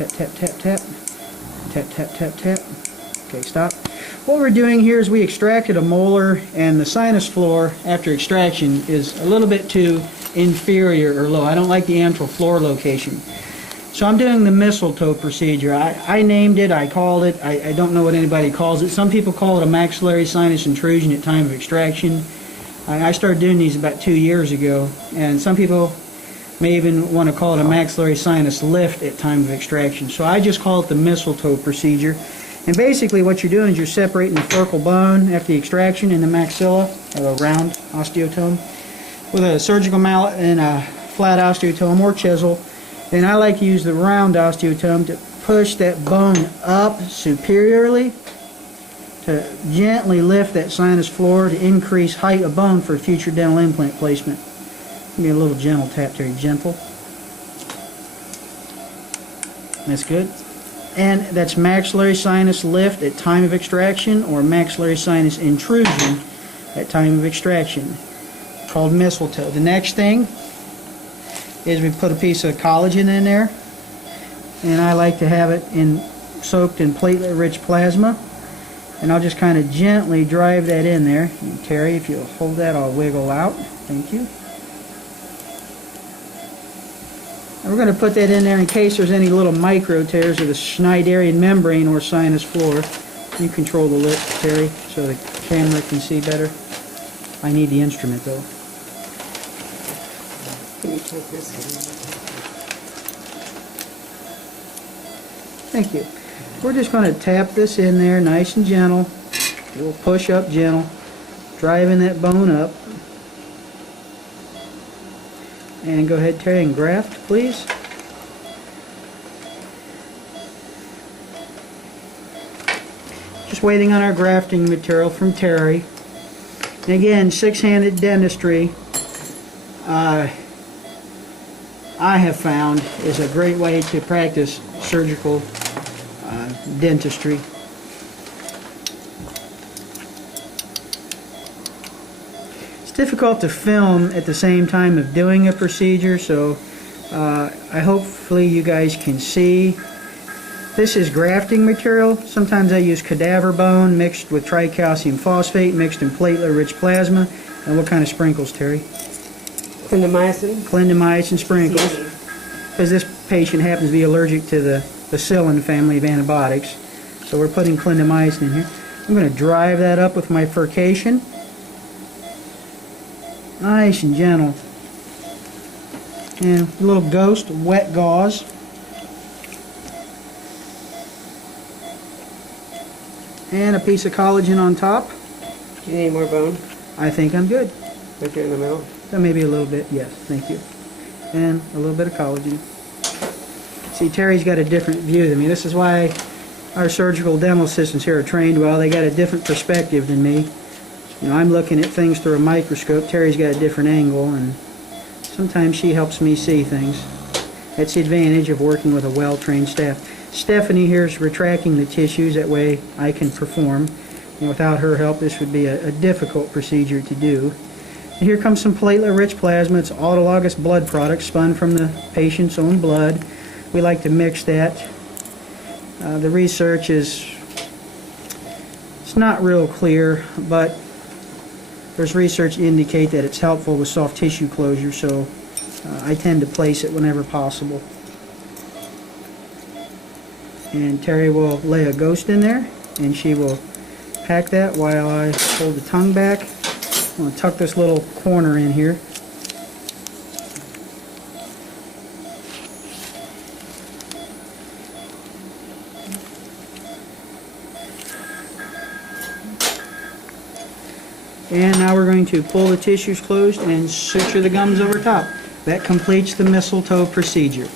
Tap, tap, tap, tap. Tap, tap, tap, tap. Okay, stop. What we're doing here is we extracted a molar, and the sinus floor after extraction is a little bit too inferior or low. I don't like the antral floor location. So I'm doing the MistleToe procedure. I named it, I called it, I don't know what anybody calls it. Some people call it a maxillary sinus intrusion at time of extraction. I started doing these about 2 years ago, and some people may even want to call it a maxillary sinus lift at time of extraction. So I just call it the MistleToe procedure. And basically what you're doing is you're separating the furcal bone after the extraction in the maxilla, of a round osteotome, with a surgical mallet and a flat osteotome or chisel. And I like to use the round osteotome to push that bone up superiorly to gently lift that sinus floor to increase height of bone for future dental implant placement. Give me a little gentle tap, very gentle. That's good. And that's maxillary sinus lift at time of extraction, or maxillary sinus intrusion at time of extraction, called MistleToe. The next thing is we put a piece of collagen in there, and I like to have it soaked in platelet-rich plasma, and I'll just kind of gently drive that in there. And Terry, if you'll hold that, I'll wiggle out. Thank you. And we're going to put that in there in case there's any little micro tears of the Schneiderian membrane or sinus floor. You control the lip, Terry, so the camera can see better. I need the instrument though. Can you take this one? Thank you. We're just going to tap this in there nice and gentle. We'll push up gentle, driving that bone up. And go ahead, Terry, and graft, please. Just waiting on our grafting material from Terry. And again, six-handed dentistry, I have found, is a great way to practice surgical dentistry. It's difficult to film at the same time of doing a procedure, so hopefully you guys can see. This is grafting material. Sometimes I use cadaver bone mixed with tricalcium phosphate mixed in platelet-rich plasma. And what kind of sprinkles, Terry? Clindamycin? Clindamycin sprinkles. Because this patient happens to be allergic to the bacillin family of antibiotics. So we're putting clindamycin in here. I'm going to drive that up with my furcation. Nice and gentle. And a little ghost wet gauze. And a piece of collagen on top. Do you need more bone? I think I'm good. Right there in the middle? So maybe a little bit, yes, thank you. And a little bit of collagen. See, Terry's got a different view than me. This is why our surgical dental assistants here are trained well. They got a different perspective than me. You know, I'm looking at things through a microscope. Terry's got a different angle, and sometimes she helps me see things. That's the advantage of working with a well-trained staff. Stephanie here is retracting the tissues. That way I can perform. And without her help, this would be a difficult procedure to do. And here comes some platelet-rich plasma. It's autologous blood product spun from the patient's own blood. We like to mix that. The research it's not real clear, but there's research to indicate that it's helpful with soft tissue closure, so I tend to place it whenever possible. And Terry will lay a ghost in there, and she will pack that while I hold the tongue back. I'm going to tuck this little corner in here. And now we're going to pull the tissues closed and suture the gums over top. That completes the MistleToe procedure.